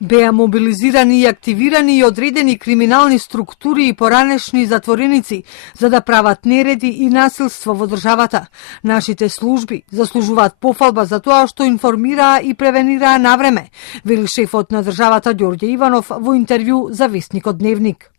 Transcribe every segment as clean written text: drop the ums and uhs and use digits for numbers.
Беа мобилизирани и активирани и одредени криминални структури и поранешни затвореници за да прават нереди и насилство во државата. Нашите служби заслужуваат пофалба за тоа што информираа и превенираа навреме, вели шефот на државата Ѓорѓе Иванов во интервју за весникот Дневник.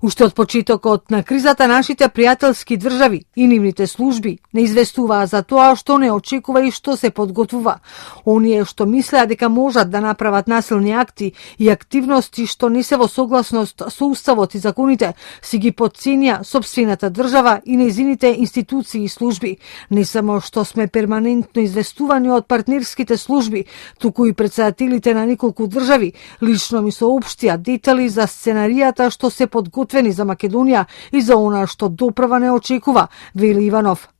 Уште од почетокот на кризата, нашите пријателски држави и нивните служби не известуваа за тоа што не очекува и што се подготвува. Оние што мислеа дека можат да направат насилни акти и активности што не се во согласност со уставот и законите, си ги потценија сопствената држава и нејзините институции и служби. Не само што сме перманентно известувани од партнерските служби, туку и председателите на неколку држави лично ми соопштија детали за сценаријата што се подготвени за Македонија и за она што допрва не очекува, вели Иванов.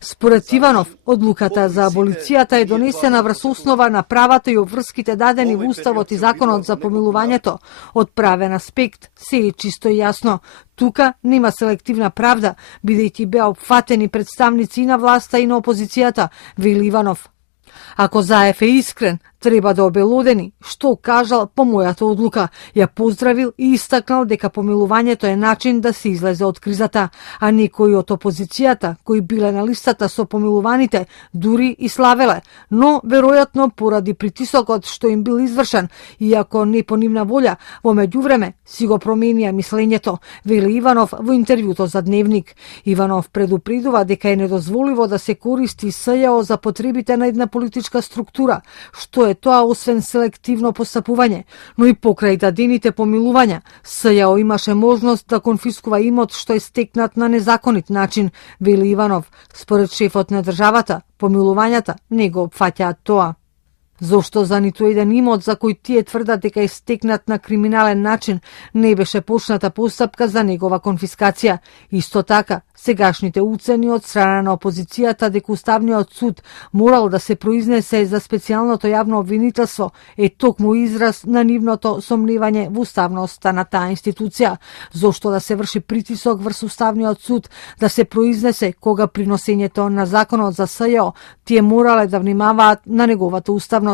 Според Иванов, одлуката за аболицијата е донесена врз основа на правата и обврските дадени во Уставот и Законот за помилувањето. Од правен аспект се е чисто и јасно. Тука нема селективна правда, бидејќи беа опфатени представници и на власта и на опозицијата, вели Иванов. Ако Заев е искрен, треба да обелодени што кажал по мојата одлука. Ја поздравил и истакнал дека помилувањето е начин да се излезе од кризата, а некои од опозицијата кои биле на листата со помилуваните дури и славеле, но веројатно поради притисокот што им бил извршен, иако не по нивна волја, во меѓувреме си го променија мислењето, вели Иванов во интервјуто за Дневник. Иванов предупредува дека е недозволиво да се користи СЈО за потребите на една политичка структура, што е тоа освен селективно постапување, но и покрај дадените помилувања, СЈО имаше можност да конфискува имот што е стекнат на незаконит начин, вели Иванов. Според шефот на државата, помилувањата не го опфаќаат тоа. Зошто за ниту еден имот за кој тие тврдат дека е стекнат на криминален начин не беше почната постапка за негова конфискација. Исто така, сегашните уцени од страна на опозицијата дека Уставниот суд морал да се произнесе за специјалното јавно обвинителство е токму израз на нивното сомневање во уставноста на таа институција. Зошто да се врши притисок врз Уставниот суд да се произнесе кога при носењето на законот за СЈО тие морале да внимаваат на неговата уставност.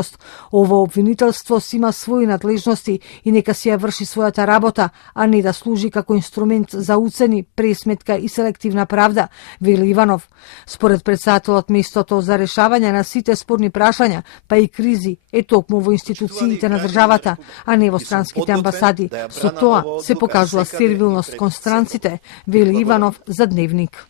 Ово обвинителство си има своји надлежности и нека си ја врши својата работа, а не да служи како инструмент за уцени, пресметка и селективна правда, вели Иванов. Според председателот, местото за решавање на сите спорни прашања, па и кризи, е токму во институциите на државата, а не во странските амбасади. Со тоа се покажува сервилност кон странците, вели Иванов за Дневник.